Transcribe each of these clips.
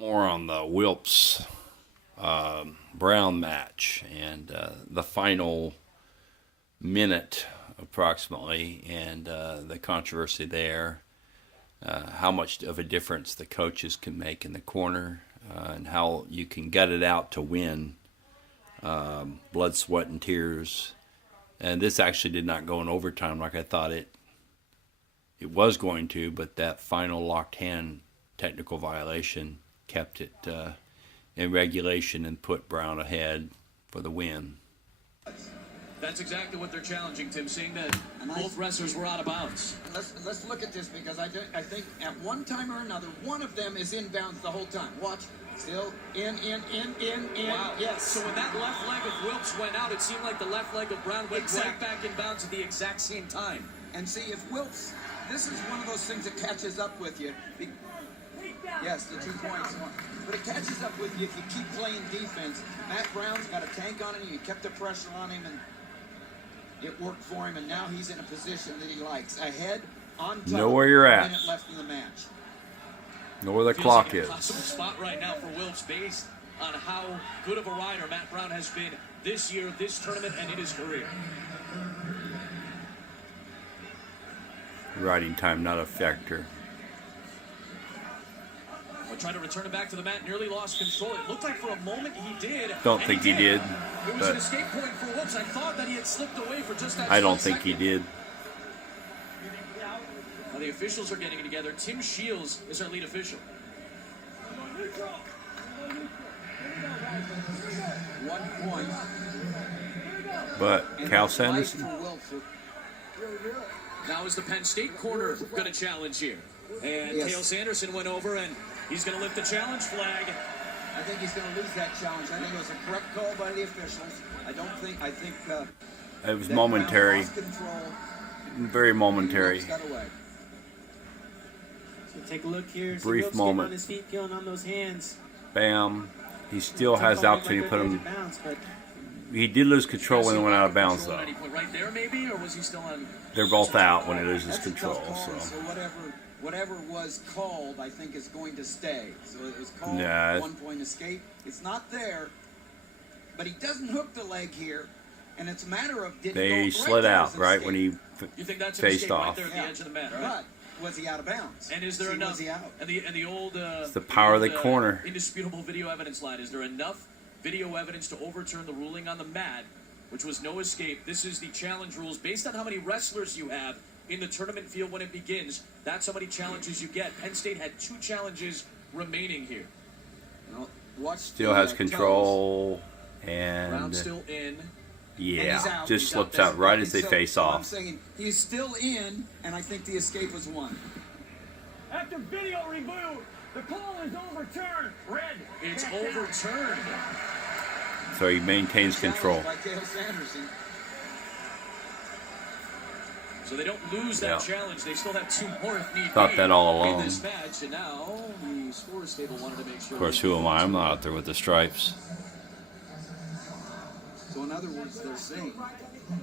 More on the Wilps Brown match and the final minute approximately, and the controversy there, how much of a difference the coaches can make in the corner, and how you can gut it out to win, blood, sweat, and tears. And this actually did not go in overtime like I thought it was going to, but that final locked hand technical violation kept it in regulation and put Brown ahead for the win. That's exactly what they're challenging, Tim, seeing that both wrestlers were out of bounds. Let's look at this, because I think at one time or another, one of them is in bounds the whole time. Watch. Still in. Wow. Yes. So when that left leg of Wilps went out, it seemed like the left leg of Brown went right back in bounds at the exact same time. And see, if Wilps, this is one of those things that catches up with you. Yes, the 2 points. But it catches up with you if you keep playing defense. Matt Brown's got a tank on him. You kept the pressure on him, and it worked for him. And now he's in a position that he likes. Ahead, on top. Know where you're at. A minute left in the match. Know where the Feels clock like a is. possible spot right now for Wilps based on how good of a rider Matt Brown has been this year, this tournament, and in his career. Riding time not a factor. We're trying to return him back to the mat, nearly lost control. It looked like for a moment he did. Don't think he did. It was an escape point for Wilps. I thought that he had slipped away for just that. I don't think he did. Now the officials are getting it together. Tim Shields is our lead official. 1 point. But Cal Sanderson. Now is the Penn State corner going to challenge here? And Yes. Cale Sanderson went over, and he's going to lift the challenge flag. I think he's going to lose that challenge. I think it was a correct call by the officials. I think It was that momentary. Brown lost control. Very momentary. Wilps got away. So take a look here. See Brief Wilps moment. getting on his feet, feeling on those hands. Bam. He still has the opportunity to put him. He did lose control when he went out of bounds, though. Right there, maybe, or was he still on? They're both out when he loses That's a control. tough call, So whatever was called, I think, is going to stay. So it was called Yeah. 1 point escape. It's not there, but he doesn't hook the leg here, and it's a matter of did they he go slid there out as an right escape? when he You think that's an faced escape right off. there at the edge of the mat, right? But was he out of bounds? And is there See, enough? Was he out? And the old. It's the power of the corner. Indisputable video evidence line. Is there enough video evidence to overturn the ruling on the mat, which was no escape? This is the challenge rules based on how many wrestlers you have in the tournament field when it begins. That's how many challenges you get. Penn State had 2 challenges remaining here. No, watch still the, has control, Brown and still in. And he's yeah, out. just He's slips That's out right right. as they So- face so I'm off. saying he's still in, and I think the escape was won. After video review, the call is overturned. Red. It's overturned. So he maintains control. Challenged by Cale Sanderson. So they don't lose that challenge. They still have 2 more if need Thought be that all along. in this match. And now the scores table wanted to make sure. Of course, who am I? I'm not out there with the stripes. So in other words, they're saying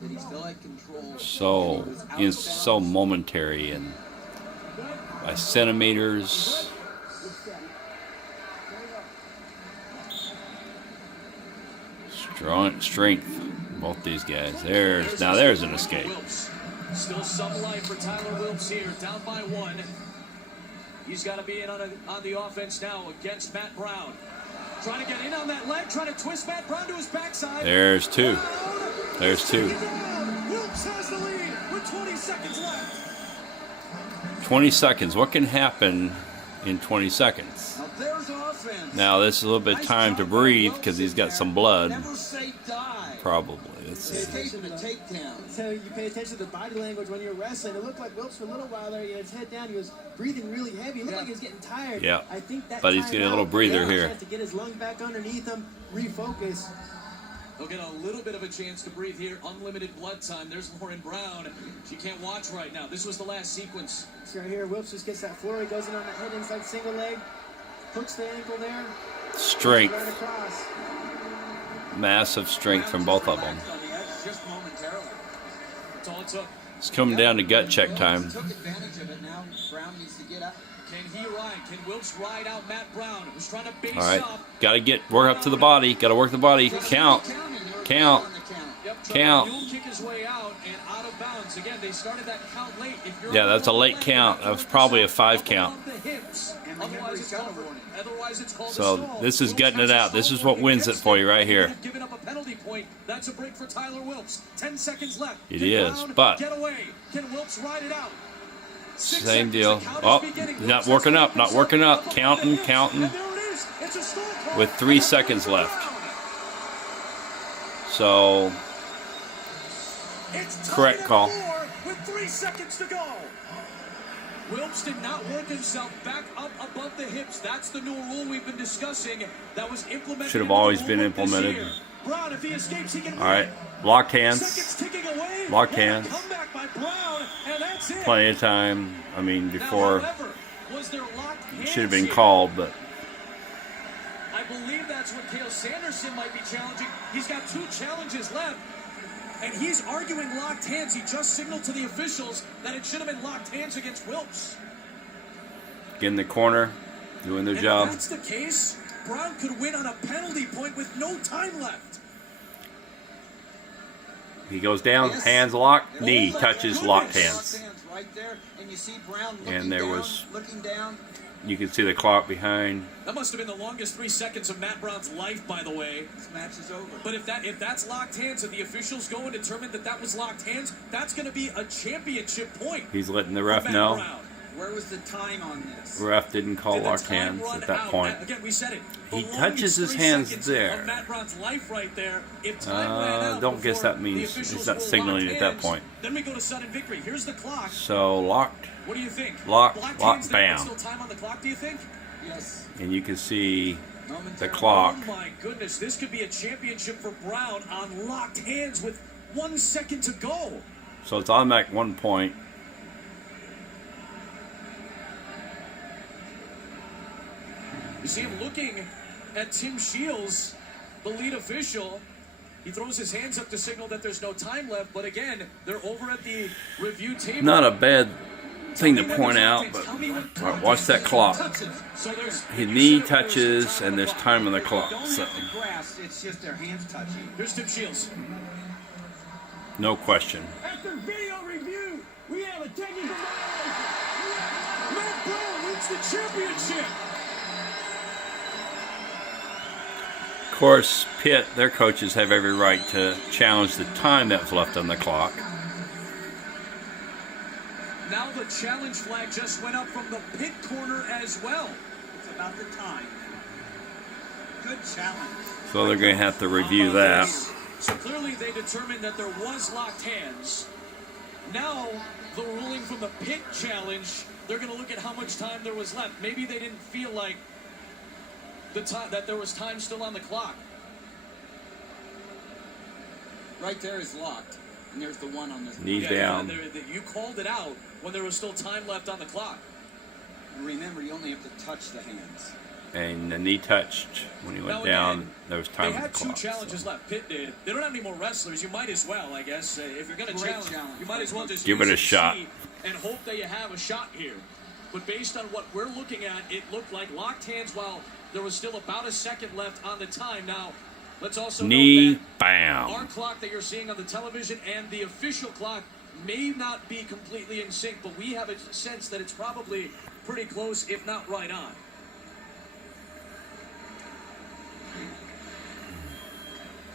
that he still had control. So it's so momentary and by centimeters. Strength, both these guys. There's an escape. Wilps. Still some life for Tyler Wilps here, down by 1. He's got to be in on the offense now against Matt Brown. Trying to get in on that leg, trying to twist Matt Brown to his backside. There's 2. There's 2. Wilps has the lead with 20 seconds left. 20 seconds. What can happen in 20 seconds? Now there's offense. Now this is a little bit of time to breathe because he's got some blood. Never say die. Probably. Let's Pay see. attention to takedown. So you pay attention to the body language when you're wrestling. It looked like Wilps for a little while there. He had his head down. He was breathing really heavy. It looked like he was getting tired. Yeah. I think that But he's getting a little breather here. To get his lungs back underneath him, refocus. He'll get a little bit of a chance to breathe here. Unlimited blood time. There's Lauren Brown. She can't watch right now. This was the last sequence. So right here, Wilps just gets that floor. He goes in on that head inside single leg, hooks the ankle there. Strength. Right across. Massive strength from both of them. On the edge just momentarily. That's all it took. It's coming down to gut check time. Took advantage of it now. Brown needs to get out. Can he ride? Can Wilkes ride out Matt Brown, who's trying to base All right. up? Got to work up to the body. Got to work the body. Count. Count. Yep, Count. Mule kick his way out and out of bounds. Again, they started that count late. If you're Yeah, that's a late count. That was probably a 5 count. Otherwise, it's called So a stall. this is gutting it out. This is what wins it for you right here. Giving up a penalty point. That's a break for Tyler Wilkes. 10 seconds left. It Can is, Brown but get away? Can Wilkes ride it out? 6 same seconds. deal. The count is Oh, beginning. not Wilkes working has up. Not working up. Counting. Counting. And there it is. It's a stall call. With 3 seconds left. So It's tied correct at call. 4 with 3 seconds to go. Wilkes did not work himself back up above the hips. That's the new rule we've been discussing that was implemented. Should have into the always rule been book this implemented. year. Brown, if he escapes, he can All right. win. Locked hands. Seconds ticking away. Locked What a hands. comeback by Brown, and that's it. Plenty of time. I mean, Now, before however, was there locked it hands should have been here? called, but I believe that's what Cale Sanderson might be challenging. He's got 2 challenges left, and he's arguing locked hands. He just signaled to the officials that it should have been locked hands against Wilkes. get in the corner, doing their And job. if that's the case, Brown could win on a penalty point with no time left. He goes down, Yes. hands locked, knee Oh my touches, goodness. locked Locked hands. hands right there, and you see Brown looking And there down, was- looking down. You can see the clock behind. That must have been the longest 3 seconds of Matt Brown's life, by the way. This match is over. But if that's locked hands, if the officials go and determine that was locked hands, that's going to be a championship point. He's letting the for ref Matt know. Brown. Where was the time on this? Ref didn't call Did the locked time hands run at that out? point. Again, we said it. The He longest touches his 3 hands seconds there. Of Matt Brown's life right there. If time ran out Don't guess before that means the he's officials not were signaling locked at that hands, point. Then we go to sudden victory. Here's the clock. So locked, What do you think? Lock, Locked lock, hands there, bam. Still time on the clock, do you think? Yes. and you can see the Momentarily. clock. Oh my goodness, this could be a championship for Brown on locked hands with 1 second to go. So it's automatic 1 point. You see him looking at Tim Shields, the lead official. He throws his hands up to signal that there's no time left, but again, they're over at the review table. Not a bad thing to point out, but watch that clock. So there's His knee touches, and there's time on the clock. Don't So have to grasp, it's just their hands touching. Here's Tim Shields. no question. After video review, we have a technical violation. Matt Brown wins the championship. Of course, Pitt, their coaches have every right to challenge the time that's left on the clock. Now the challenge flag just went up from the pit corner as well. It's about the time. Good challenge. So they're going to have to review that. So clearly they determined that there was locked hands. Now the ruling from the pit challenge, they're going to look at how much time there was left. Maybe they didn't feel like the time that there was time still on the clock. Right there is locked, and there's the one on this. Knees down. You called it out when there was still time left on the clock. Remember, you only have to touch the hands. And the knee touched when he went Now, down. again, There was They time on the had 2 clock. challenges So. left. Pitt did. They don't have any more wrestlers. You might as well, I guess. If you're going to Great challenge, challenge. you might as well just Give use it a and shot. see and hope that you have a shot here. But based on what we're looking at, it looked like locked hands while there was still about a second left on the time. Now, let's also Knee, note that our bam. clock that you're seeing on the television and the official clock may not be completely in sync, but we have a sense that it's probably pretty close, if not right on.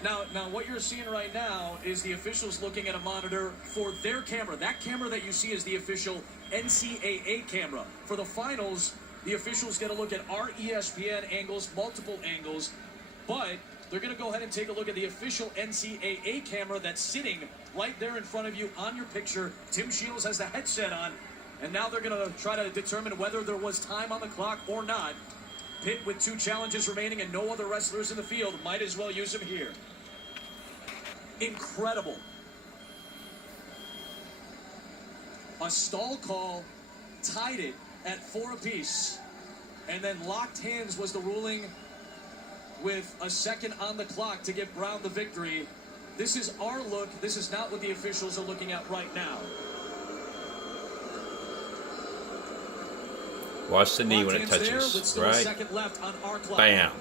Now, what you're seeing right now is the officials looking at a monitor for their camera. That camera that you see is the official NCAA camera. For the finals, the officials get a look at our ESPN angles, multiple angles, but they're going to go ahead and take a look at the official NCAA camera that's sitting right there in front of you on your picture. Tim Shields has the headset on, and now they're going to try to determine whether there was time on the clock or not. Pitt with 2 challenges remaining and no other wrestlers in the field. Might as well use them here. Incredible. A stall call tied it at 4 apiece. And then locked hands was the ruling with a second on the clock to give Brown the victory. This is our look. This is not what the officials are looking at right now. Watch the knee when it Locked hands there, with touches, still a right? second left on our clock. Bam.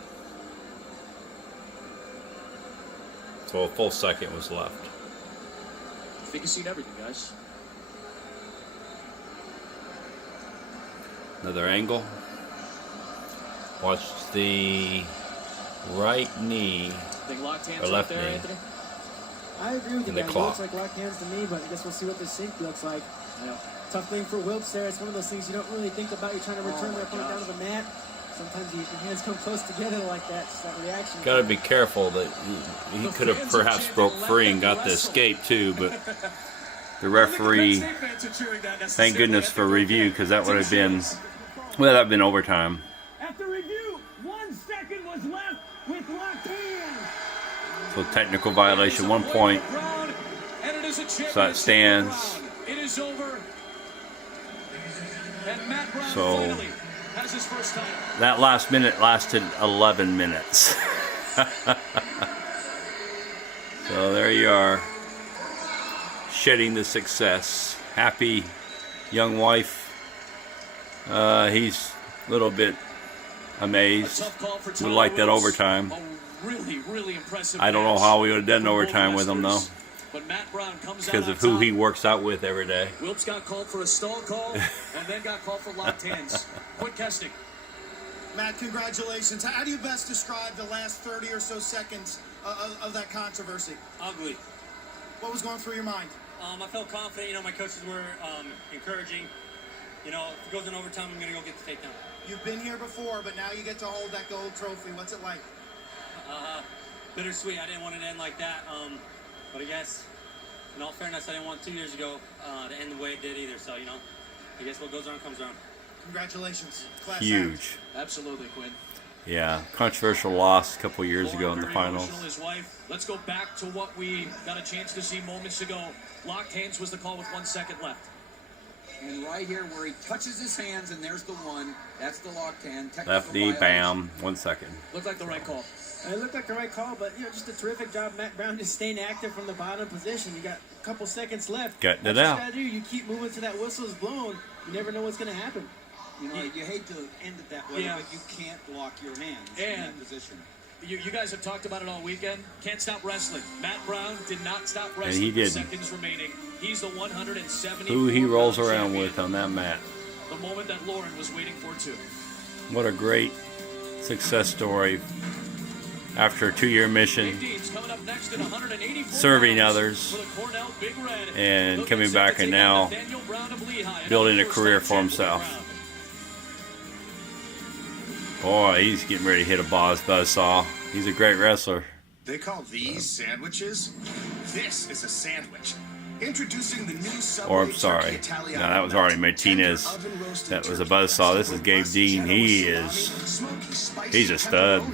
So a full second was left. I think you've seen everything, guys. Another angle. Watch the right knee. Think locked hands Or up left there, knee. Anthony? I agree with you And the guys. It clock. looks like locked hands to me, but I guess we'll see what the sync looks like. Yeah. Tough thing for Wilkes there. It's one of those things you don't really think about. You're trying to return my their opponent down gosh. to the mat. Sometimes your hands come close together like that. Just that reaction. Got to be careful that he could have fans are perhaps chanting, broke "Let free them and got the wrestle." escape too, but the Look at the Penn referee, State fans are cheering that thank necessarily. goodness I for think review, okay. because that would have Two been, shots. well, that'd have been overtime. After review, 1 second was left with locked hands. So technical violation, 1 point. And it is a So that stands. round. It is over. And Matt Brown So- finally has his first time. That last minute lasted 11 minutes. So there you are, shedding the success. Happy young wife. He's a little bit A amazed. tough call for Would Tyler like that Wilkes. overtime. A really, really impressive I don't know match how we would have done for both overtime with him though, wrestlers. But Matt Brown comes because out of on who top. he works out with every day. Wilkes got called for a stall call and then got called for locked hands. Quick testing. Matt, congratulations. How do you best describe the last 30 or so seconds of that controversy? Ugly. What was going through your mind? I felt confident. You know, my coaches were encouraging. You know, if it goes in overtime, I'm going to go get the takedown. You've been here before, but now you get to hold that gold trophy. What's it like? Bittersweet. I didn't want it to end like that. But I guess, in all fairness, I didn't want 2 years ago to end the way it did either. So, you know, I guess what goes around comes around. Congratulations. Class act. Huge. Absolutely, Quinn. Yeah, controversial loss a couple years ago in the Very finals. emotional, his wife. Let's go back to what we got a chance to see moments ago. Locked hands was the call with 1 second left. And right here where he touches his hands, and there's the one. That's the locked hand. Technical Left knee, violation. bam, 1 second. Looked like the right call. It looked like the right call, but just a terrific job, Matt Brown, just staying active from the bottom position. You got a couple seconds left. Getting it That's what you out. gotta do. You keep moving till that whistle's blown. You never know what's gonna happen. You know, you hate to end it that way, Yeah. but you can't lock your hands in And- that position. You guys have talked about it all weekend. Can't stop wrestling. Matt Brown did not stop And wrestling he with didn't. seconds remaining. He's the 170. Who he rolls around with on that mat. The moment that Lauren was waiting for too. What a great success story after a 2-year mission. Dave Dean's coming up next at 184 Serving pounds others for the Cornell Big Red. and Looking coming set back to and take on now Nathaniel Brown of Lehigh, building a another career first-time for champion himself. Brown. Boy, he's getting ready to hit a buzzsaw. He's a great wrestler. They call these sandwiches? This is a sandwich. Introducing the new Subway Or, I'm sorry. Turkey Italiano No, that was already Melt. Martinez. Tender oven-roasted That was a turkey buzzsaw. This is with Gabe robust Dean. cheddar He salami, is, smoky, spicy he's a stud. pepperoni,